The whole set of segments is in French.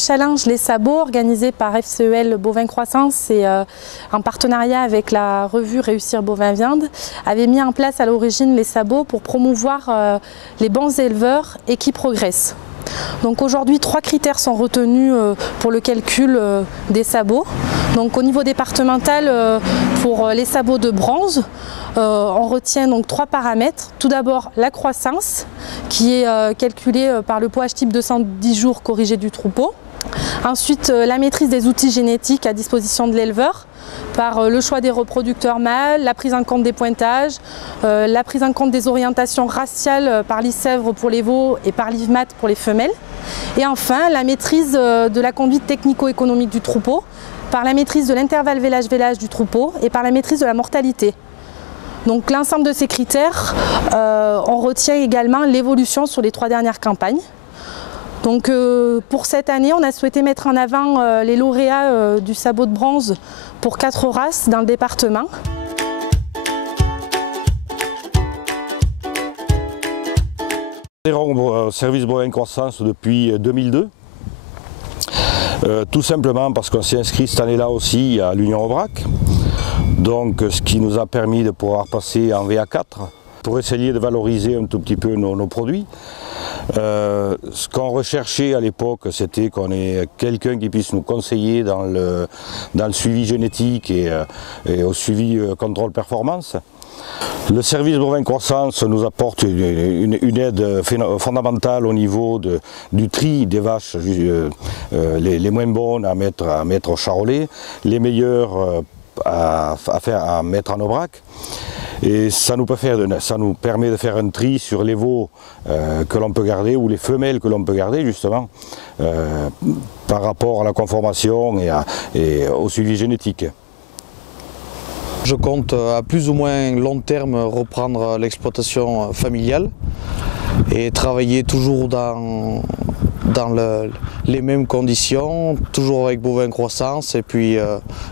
challenge Les Sabots, organisé par FCEL Bovin Croissance et en partenariat avec la revue Réussir Bovin Viande, avait mis en place à l'origine Les Sabots pour promouvoir les bons éleveurs et qui progressent. Donc aujourd'hui, 3 critères sont retenus pour le calcul des sabots. Donc au niveau départemental, pour les sabots de bronze, on retient donc 3 paramètres. Tout d'abord la croissance, qui est calculée par le poids type 210 jours corrigé du troupeau. Ensuite, la maîtrise des outils génétiques à disposition de l'éleveur par le choix des reproducteurs mâles, la prise en compte des pointages, la prise en compte des orientations raciales par l'ICEVRE pour les veaux et par l'IVMAT pour les femelles. Et enfin, la maîtrise de la conduite technico-économique du troupeau par la maîtrise de l'intervalle vélage-vélage du troupeau et par la maîtrise de la mortalité. Donc l'ensemble de ces critères, on retient également l'évolution sur les 3 dernières campagnes. Donc pour cette année, on a souhaité mettre en avant les lauréats du sabot de bronze pour 4 races dans le département. Adhérent au service Bovin Croissance depuis 2002. Tout simplement parce qu'on s'est inscrit cette année-là aussi à l'Union Aubrac. Donc ce qui nous a permis de pouvoir passer en VA4 pour essayer de valoriser un tout petit peu nos produits. Ce qu'on recherchait à l'époque, c'était qu'on ait quelqu'un qui puisse nous conseiller dans le suivi génétique et au suivi contrôle performance. Le service Bovin Croissance nous apporte une aide fondamentale au niveau du tri des vaches, les moins bonnes à mettre au charolais, les meilleures à mettre en aubrac. Et ça nous permet de faire un tri sur les veaux que l'on peut garder ou les femelles que l'on peut garder justement par rapport à la conformation et au suivi génétique. Je compte à plus ou moins long terme reprendre l'exploitation familiale et travailler toujours dans les mêmes conditions, toujours avec Bovin Croissance et puis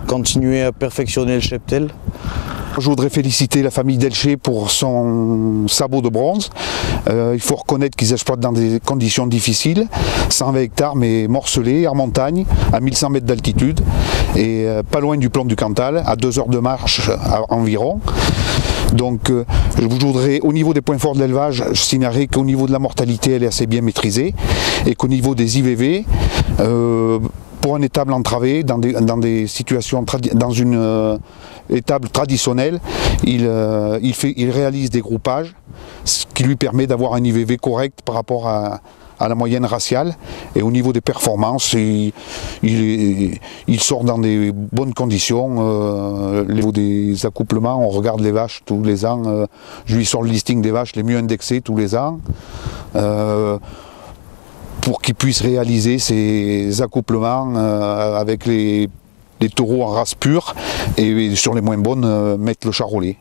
continuer à perfectionner le cheptel. Je voudrais féliciter la famille Delcher pour son sabot de bronze. Il faut reconnaître qu'ils exploitent dans des conditions difficiles, 120 hectares mais morcelés, en montagne, à 1100 mètres d'altitude et pas loin du plan du Cantal, à 2 heures de marche environ. Donc je voudrais, au niveau des points forts de l'élevage, je signalerai qu'au niveau de la mortalité, elle est assez bien maîtrisée et qu'au niveau des IVV, pour un étable entravé, dans des situations, dans une étable traditionnelle, il réalise des groupages, ce qui lui permet d'avoir un IVV correct par rapport à la moyenne raciale. Et au niveau des performances, il sort dans des bonnes conditions. Au niveau des accouplements, on regarde les vaches tous les ans. Je lui sors le listing des vaches les mieux indexées tous les ans. Pour qu'il puisse réaliser ses accouplements avec les taureaux en race pure et sur les moins bonnes mettre le charolais.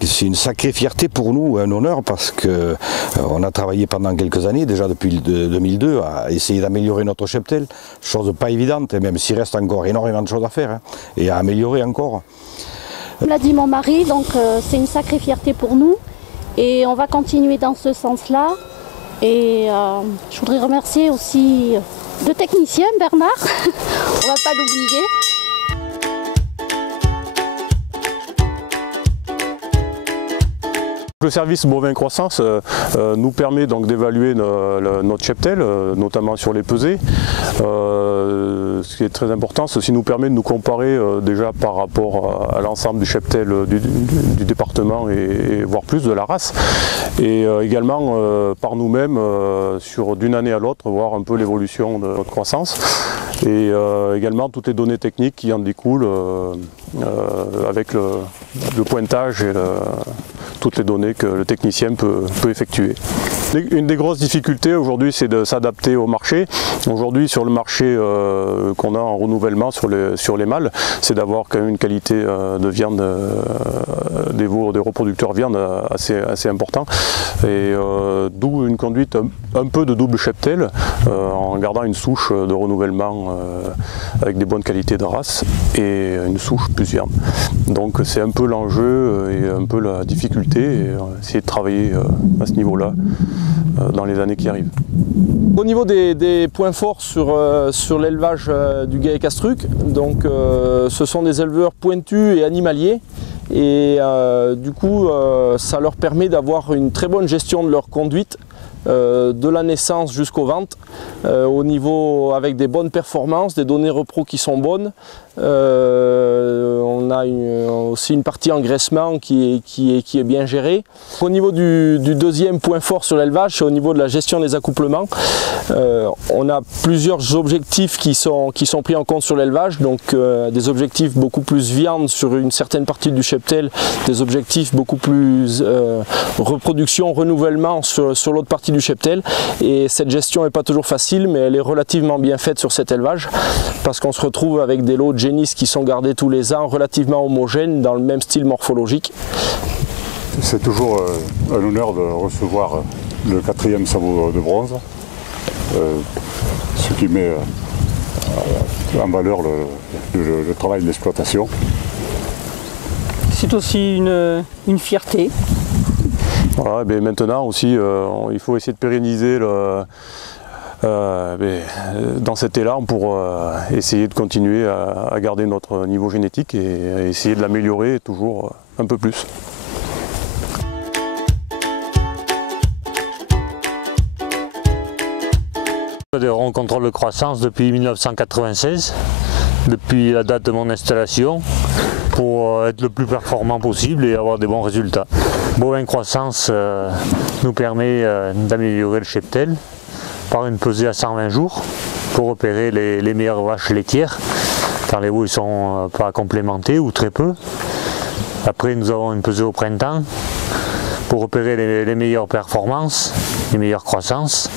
C'est une sacrée fierté pour nous, un honneur, parce qu'on a travaillé pendant quelques années, déjà depuis 2002, à essayer d'améliorer notre cheptel, chose pas évidente, même s'il reste encore énormément de choses à faire et à améliorer encore. Comme l'a dit mon mari, donc c'est une sacrée fierté pour nous et on va continuer dans ce sens-là. Et je voudrais remercier aussi le technicien Bernard, on ne va pas l'oublier. Le service Bovin Croissance nous permet donc d'évaluer notre cheptel, notamment sur les pesées. Ce qui est très important, ceci nous permet de nous comparer déjà par rapport à l'ensemble du cheptel du département et voire plus de la race. Et également par nous-mêmes, d'une année à l'autre, voir un peu l'évolution de notre croissance. Et également toutes les données techniques qui en découlent avec le pointage et toutes les données que le technicien peut effectuer. Une des grosses difficultés aujourd'hui, c'est de s'adapter au marché. Aujourd'hui, sur le marché qu'on a en renouvellement sur les mâles, c'est d'avoir quand même une qualité de viande, des veaux, des reproducteurs viande assez important. Et d'où une conduite un peu de double cheptel, en gardant une souche de renouvellement avec des bonnes qualités de race et une souche plus viande. Donc c'est un peu l'enjeu et un peu la difficulté, et essayer de travailler à ce niveau-là. dans les années qui arrivent. Au niveau des points forts sur l'élevage du Guéret-Castruc, donc ce sont des éleveurs pointus et animaliers. Et du coup, ça leur permet d'avoir une très bonne gestion de leur conduite, de la naissance jusqu'aux ventes, au niveau avec des bonnes performances, des données repro qui sont bonnes. On a aussi une partie engraissement qui est bien gérée. Au niveau du deuxième point fort sur l'élevage, c'est au niveau de la gestion des accouplements. On a plusieurs objectifs qui sont pris en compte sur l'élevage, donc des objectifs beaucoup plus viande sur une certaine partie du cheptel, des objectifs beaucoup plus reproduction, renouvellement sur l'autre partie du cheptel. Et cette gestion n'est pas toujours facile, mais elle est relativement bien faite sur cet élevage, parce qu'on se retrouve avec des lots de génisses qui sont gardés tous les ans, relativement homogènes, dans le même style morphologique. C'est toujours un honneur de recevoir le 4e sabot de bronze, ce qui met en valeur le travail de l'exploitation. C'est aussi une fierté. Voilà, et maintenant aussi, il faut essayer de pérenniser dans cet élan pour essayer de continuer à garder notre niveau génétique et essayer de l'améliorer toujours un peu plus. On contrôle de croissance depuis 1996, depuis la date de mon installation, pour être le plus performant possible et avoir des bons résultats. Bovin Croissance nous permet d'améliorer le cheptel par une pesée à 120 jours pour repérer les meilleures vaches laitières quand les veaux ne sont pas complémentés ou très peu. Après, nous avons une pesée au printemps pour repérer les meilleures performances, les meilleures croissances.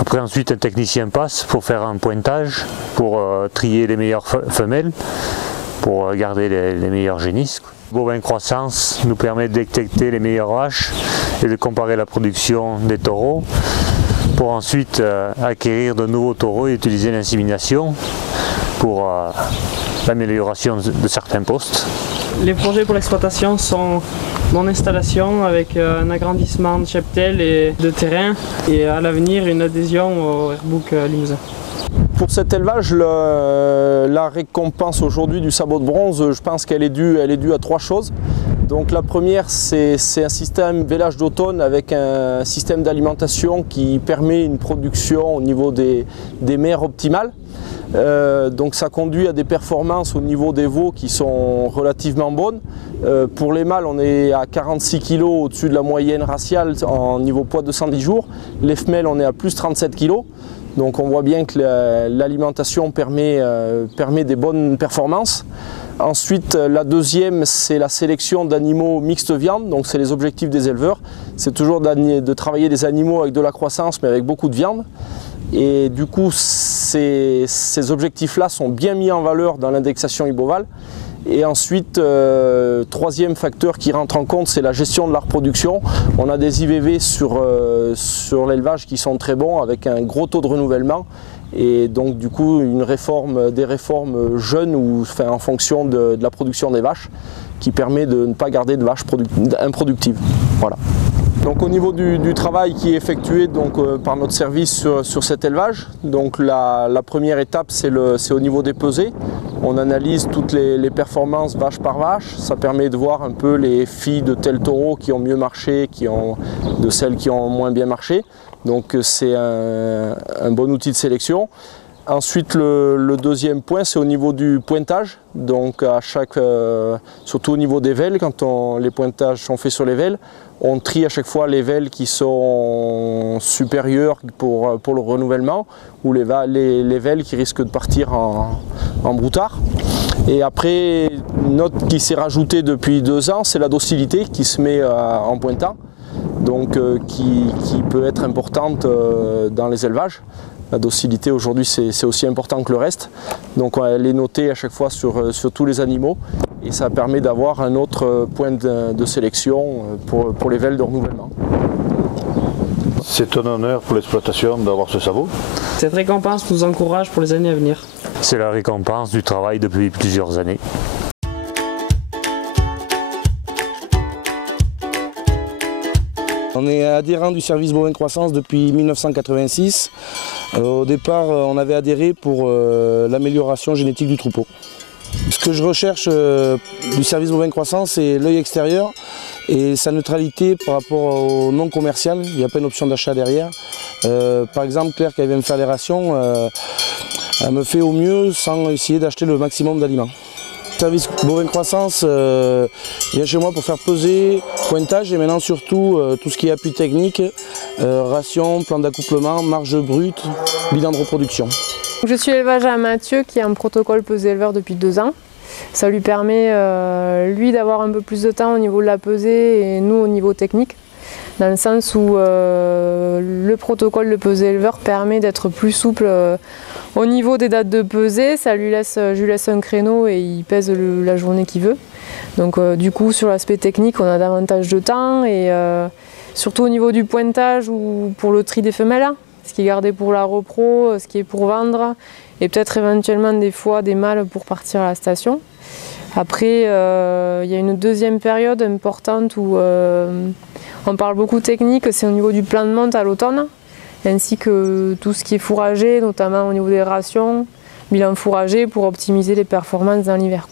Après, ensuite, un technicien passe pour faire un pointage, pour trier les meilleures femelles, pour garder les meilleures génisses. Bovin Croissance nous permet de détecter les meilleures vaches et de comparer la production des taureaux pour ensuite acquérir de nouveaux taureaux et utiliser l'insémination pour l'amélioration de certains postes. Les projets pour l'exploitation sont mon installation avec un agrandissement de cheptel et de terrain et à l'avenir une adhésion au Airbook Limousin. Pour cet élevage, la récompense aujourd'hui du sabot de bronze, je pense qu'elle est due à 3 choses. Donc la première, c'est un système vélage d'automne avec un système d'alimentation qui permet une production au niveau des mères optimales. Donc ça conduit à des performances au niveau des veaux qui sont relativement bonnes. Pour les mâles, on est à 46 kg au-dessus de la moyenne raciale en niveau poids de 110 jours. Les femelles, on est à plus 37 kg. Donc on voit bien que l'alimentation permet des bonnes performances. Ensuite, la deuxième, c'est la sélection d'animaux mixtes viande, donc c'est les objectifs des éleveurs. C'est toujours de travailler des animaux avec de la croissance, mais avec beaucoup de viande. Et du coup, ces objectifs-là sont bien mis en valeur dans l'indexation IBOVAL. Et ensuite, troisième facteur qui rentre en compte, c'est la gestion de la reproduction. On a des IVV sur l'élevage qui sont très bons, avec un gros taux de renouvellement. Et donc du coup, des réformes jeunes ou en fonction de la production des vaches, qui permet de ne pas garder de vaches improductives. Voilà. Donc au niveau du travail qui est effectué par notre service sur cet élevage, donc la première étape c'est au niveau des pesées. On analyse toutes les performances vache par vache, ça permet de voir un peu les filles de tel taureau qui ont mieux marché, de celles qui ont moins bien marché. Donc c'est un bon outil de sélection. Ensuite, le deuxième point, c'est au niveau du pointage. Donc surtout au niveau des velles, quand les pointages sont faits sur les velles, on trie à chaque fois les velles qui sont supérieures pour le renouvellement ou les velles qui risquent de partir en broutard. Et après, une note qui s'est rajoutée depuis 2 ans, c'est la docilité qui se met en pointant, donc qui peut être importante dans les élevages. La docilité aujourd'hui c'est aussi important que le reste, donc elle est notée à chaque fois sur tous les animaux et ça permet d'avoir un autre point de sélection pour les velles de renouvellement. C'est un honneur pour l'exploitation d'avoir ce sabot. Cette récompense nous encourage pour les années à venir. C'est la récompense du travail depuis plusieurs années. On est adhérent du service bovin croissance depuis 1986. Au départ, on avait adhéré pour l'amélioration génétique du troupeau. Ce que je recherche du service bovin croissance, c'est l'œil extérieur et sa neutralité par rapport au non commercial. Il n'y a pas une option d'achat derrière. Par exemple, Claire, quand elle vient me faire les rations, elle me fait au mieux sans essayer d'acheter le maximum d'aliments. Le service bovin croissance vient chez moi pour faire peser, pointage et maintenant surtout tout ce qui est appui technique, ration, plan d'accouplement, marge brute, bilan de reproduction. Je suis élevage à Mathieu qui a un protocole pesée éleveur depuis 2 ans. Ça lui permet, lui, d'avoir un peu plus de temps au niveau de la pesée et nous au niveau technique. Dans le sens où le protocole de pesée éleveur permet d'être plus souple au niveau des dates de pesée. Ça lui laisse, je lui laisse un créneau et il pèse la journée qu'il veut. Donc du coup sur l'aspect technique on a davantage de temps et surtout au niveau du pointage ou pour le tri des femelles. Ce qui est gardé pour la repro, ce qui est pour vendre et peut-être éventuellement des fois des mâles pour partir à la station. Après, il y a une deuxième période importante où on parle beaucoup technique, c'est au niveau du plan de monte à l'automne, ainsi que tout ce qui est fourragé, notamment au niveau des rations, bilan fourragé pour optimiser les performances dans l'hiver.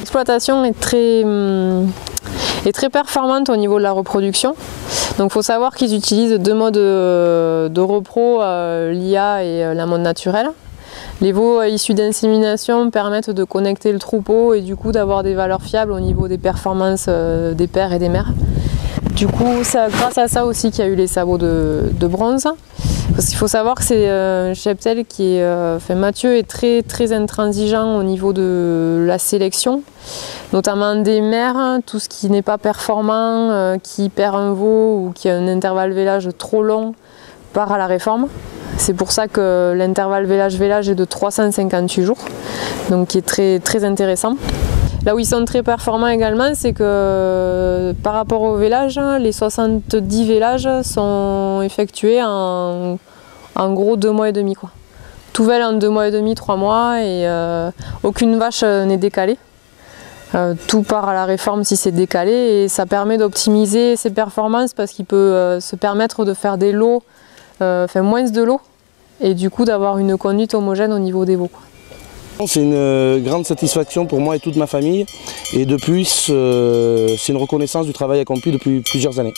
L'exploitation est très performante au niveau de la reproduction. Donc il faut savoir qu'ils utilisent 2 modes de repro, l'IA et la mode naturelle. Les veaux issus d'insémination permettent de connecter le troupeau et du coup d'avoir des valeurs fiables au niveau des performances des pères et des mères. Du coup, c'est grâce à ça aussi qu'il y a eu les sabots de bronze. Parce qu'il faut savoir que c'est un cheptel qui est, Mathieu est très intransigeant au niveau de la sélection, notamment des mères, tout ce qui n'est pas performant, qui perd un veau ou qui a un intervalle vélage trop long part à la réforme. C'est pour ça que l'intervalle vélage est de 358 jours, donc qui est très intéressant. Là où ils sont très performants également, c'est que par rapport au vélage, les 70 vélages sont effectués en gros 2 mois et demi. Tout vèle en 2 mois et demi, 3 mois et aucune vache n'est décalée. Tout part à la réforme si c'est décalé et ça permet d'optimiser ses performances parce qu'il peut se permettre de faire des lots, moins de lots et du coup d'avoir une conduite homogène au niveau des veaux. C'est une grande satisfaction pour moi et toute ma famille et de plus c'est une reconnaissance du travail accompli depuis plusieurs années.